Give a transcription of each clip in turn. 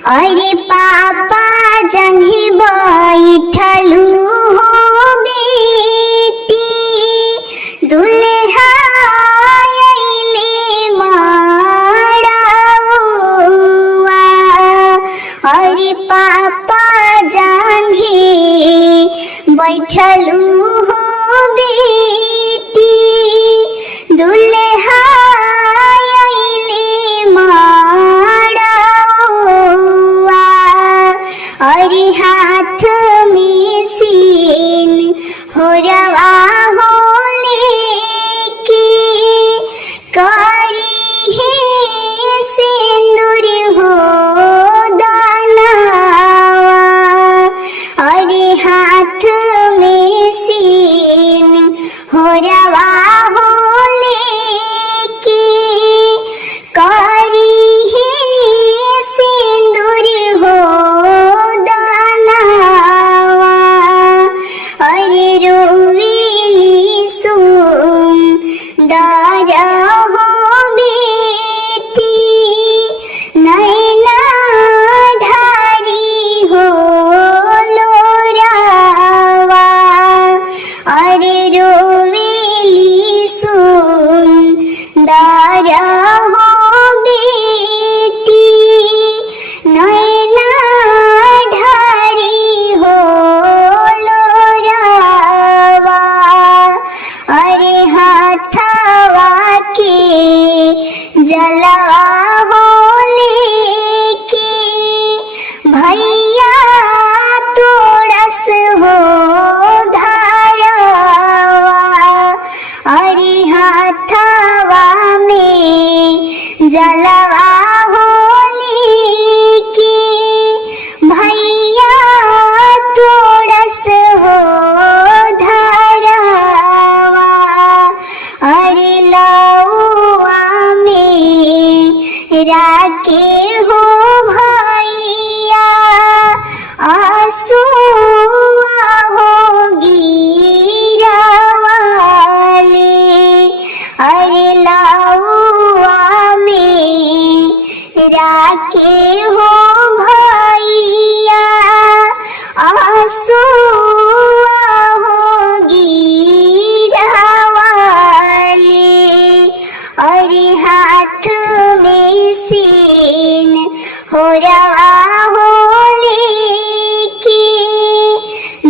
अरे पापा जंघी बैठलू हो बेटी, दुल्हा अइले माड़ाउआ। अरे पापा जंघी बैठलू हो बेटी, दुल्हा अइले माड़ाउआ। अरे हाथ में सीन होरवा हो लेके, करी है सिंदूर हो दानवा। अरे हाथ में सीन होरवा हो लेके, करी है सिंदूर हो दानवा। अरे रोवेली सुंदर हो बेटी, नैना ढारी हो लोरावा। अरे रोवेली सुंदर हो बेटी, नैना ढारी हो लोरावा। अरे हाथवा के जलवा हो लेके, भैया तोड़स हो धारवा। अरे हाथवा में जलवा हो लेके, भैया तोड़स हो धारवा। अरे लौआ में राके हो भैया, आंसुआ हो गिरवाले। अरे लौआ में राके हो भैया, आंसुआ हो गिरवाले। अरे हाथ में सीन होरवा हो लेके,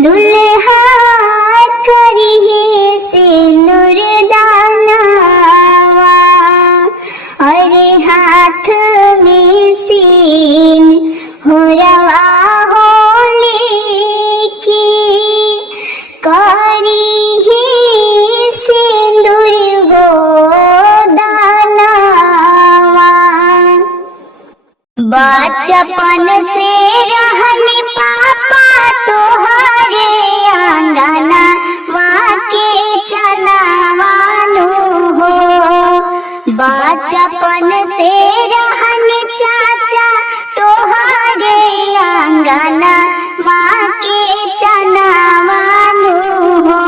दुल्हा करी है सिंदूर दानवा। अरे हाथ में सीन होरवा हो लेके, करी है सिंदूर हो दानवा। बचपन से रहने पापा तोहरे आंगना वाके चनावानु हो। बचपन से रहने चाचा तोहरे आंगना वाके चनावानु हो।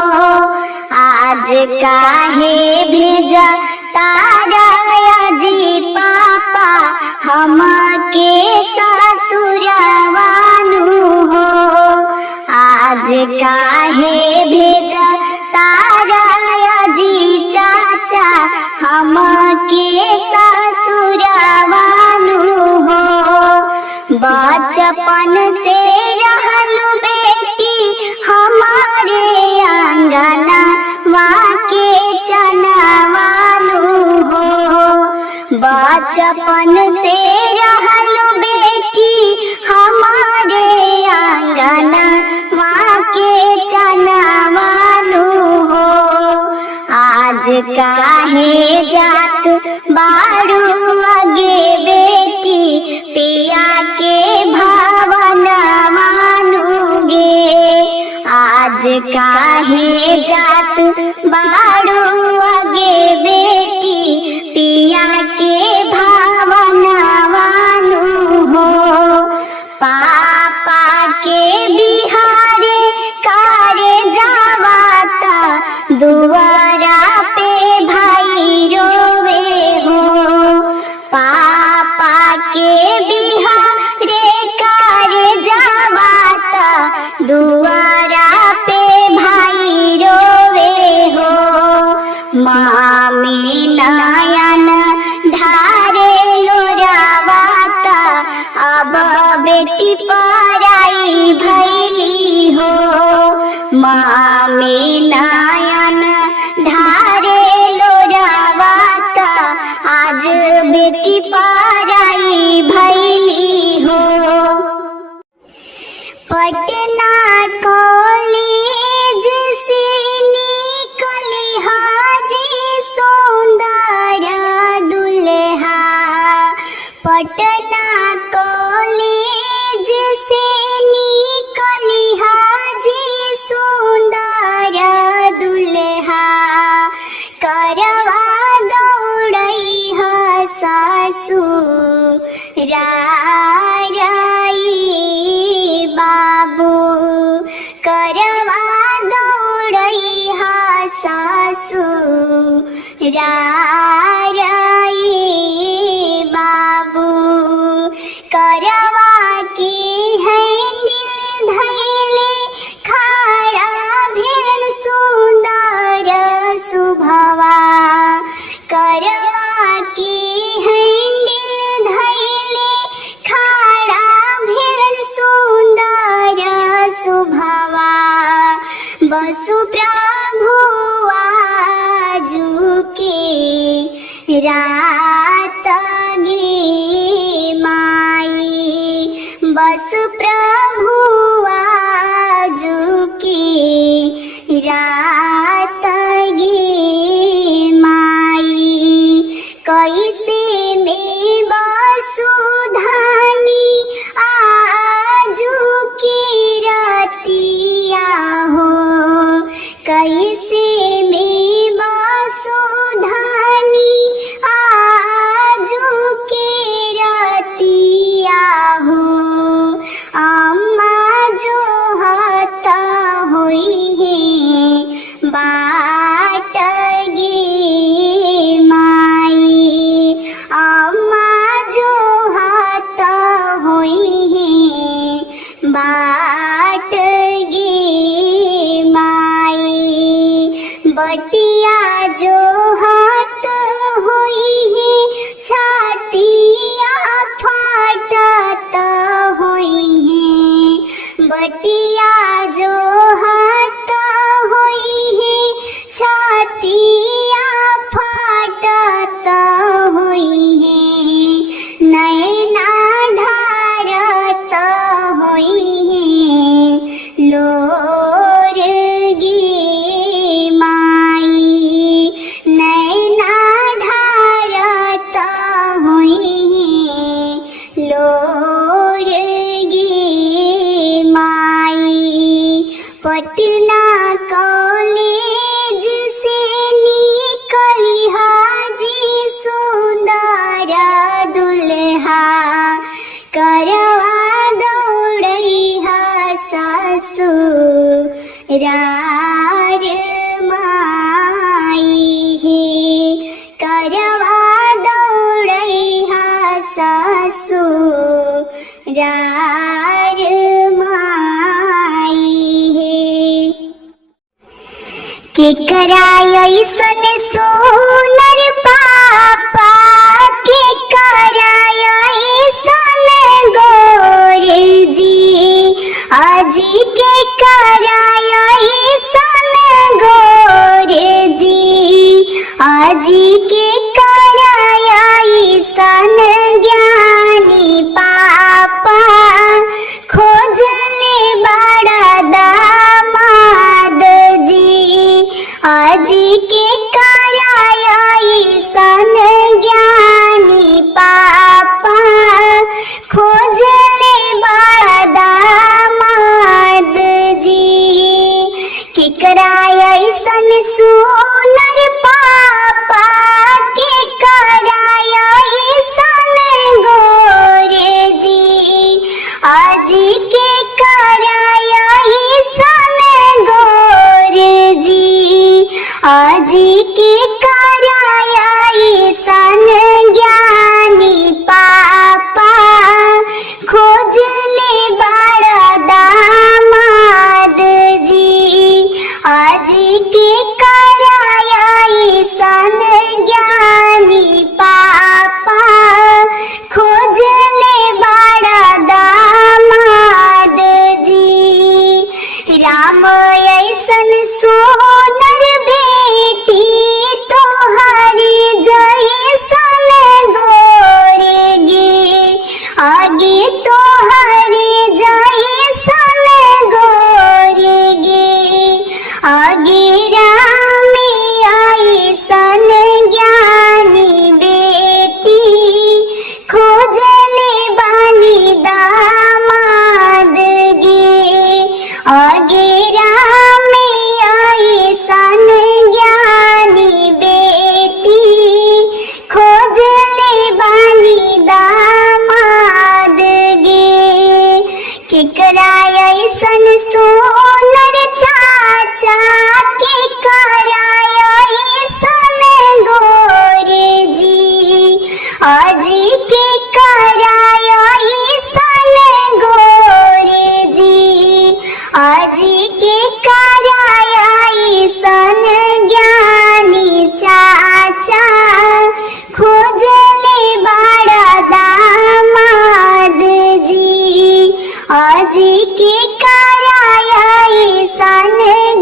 आज काहे भेजा तारा जी पापा हमके ससुरवानु हो। आज काहे भेजा तारा जी चाचा हमके ससुरवानु हो। बचपन से रहलू बेटी हमारे आंगना वाके चनावानु हो। बचपन से रहलू बेटी हमारे आंगना वाके चनावानु हो। आज काहे जात बारू आगे बेटी, पिया के भावना मानूगे। आज काहे जात बारू आगे बेटी, पिया के भावना मानू बेटी पराई भैली हो। माँ में नयन ढारे लोरावाता आज बेटी पराई भैली हो। पटना कॉलेज से निकली हाजी सुंदर दुल्हा। पटना कॉलेज से निकली हाजी सुंदर दुल्हा। करवा दौड़ई ह ससुराई बाबू। करवा दौड़ई ह ससुराई बाबू। करवा की हैंडिल धैले खाड़ा भेल सुंदर सुभवा। करवा की हैंडिल धैले खाड़ा भेल सुंदर सुभवा। बसु प्रभु आजू के रात गे माई। बस प्रभु आजू के रात गे माई। कैसे में वसुधानी आजू की रतिया हो। कैसे में वसुधानी आजू की रतिया हो। अम्मा जो हता होई है बाट गे माई। अम्मा जो हता होई है बाट गे माई। बटिया जो हाथ होई है छातिया फाटत होई है। बटिया जो हाथ होई है छातिया फाटत होई है। नैना ढारत होई है लोर गे माई। नैना ढारत होई है लोर गे माई। पटना कॉलेज से निकली हाजी सुंदर दुल्हा। करवा दौड़ई ह ससुरार माई हे। करवा दौड़ई ह ससुरार माई हे। के कराई सन सोनर पापा। के कराई सन गोर जी। अजी के कराई सन गोर जी। अजी के कराई सन ज्ञानी पापा। खोजले बड़ा दामाद जी। अजी के कराई सन लागे तो हरे जैसन गोरे गे आगे रामे ऐसन ज्ञानी बेटी खोजले बानी दामाद गे आगे रामे ऐसन ज्ञानी बेटी खोजले बानी दामाद गे केकरा ऐसन सोनर चाचा केकरा ऐसन गोरे जी अजी केकरा ऐसन गोरे जी अजी केकरा ऐसन ज्ञानी चाचा खोजले बड़ा दामाद जी अजी केकरा ऐसन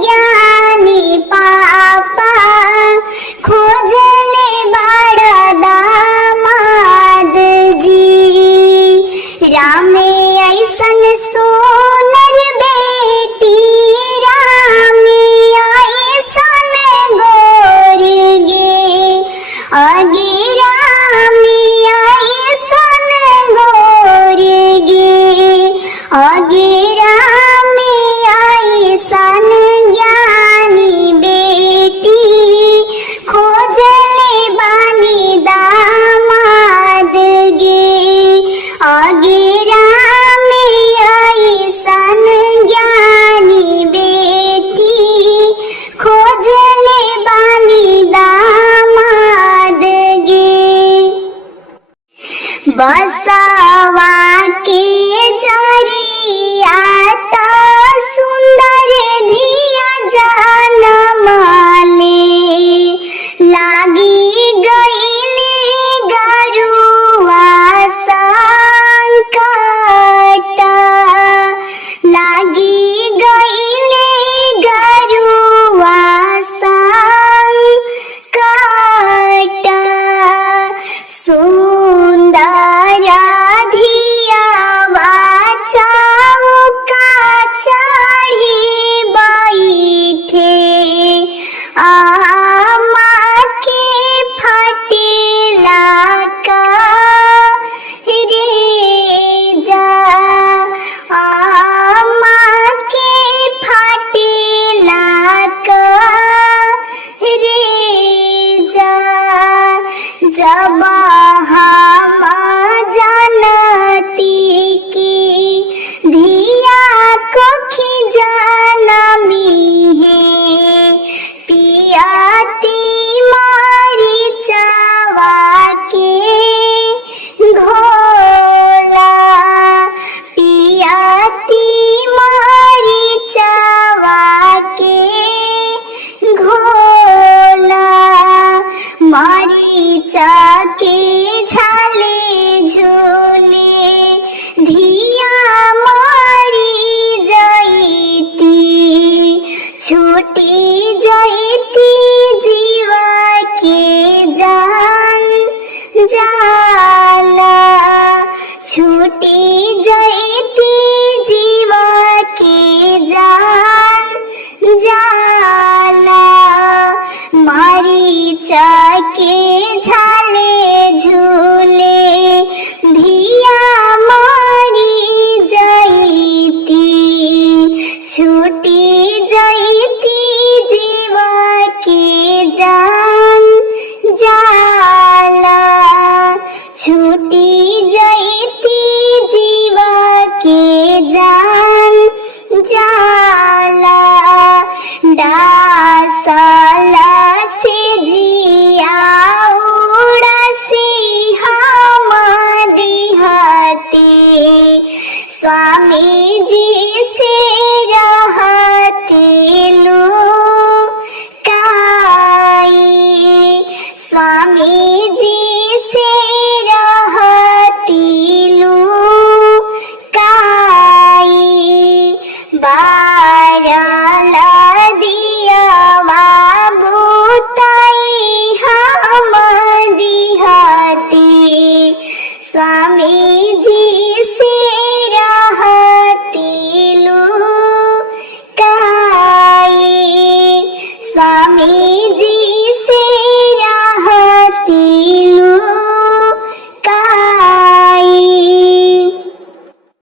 ज्ञानी पापा खोजले बड़ा दामाद जी रामे ऐसन सोनर बेटी रामे ऐसन गोरे गे आगे रामे ऐसन गोरे गे आगे रामे ऐसन ज्ञानी बेटी खोजले बानी दामाद गे आगे रामे ऐसन ज्ञानी बेटी खोजले बानी दामाद गे बसवा के जरिया त सुंदर धिया जनमले लागी गईले गरुआ संकट लागी गईले गरुआ संकट सुंदर धियावा चौका चढ़ी बैठे आमा के फटेला रे जा आमा के फटेला रे जा जब हम जानती की धिया को खिजानमी है पियाती मारी चावा के घोला पियाती मारी चावा के घोला मरीचा के झाले झूले धिया मरी जईती छूटी जईती जीवा के जान जाला छूटी जईती जीवा के जान जाला मरीचा के झाले झूले धिया मरी जईती छूटी जईती जीवा के जान जाला छूटी जईती जीवा के जान जाला डासला से जिया उड़सी हम दिहते स्वामी जी से रहते लुकाई स्वामी जी से रहती लुकाई बारल दिया बाबूताई हम दिहती स्वामी जी स्वामी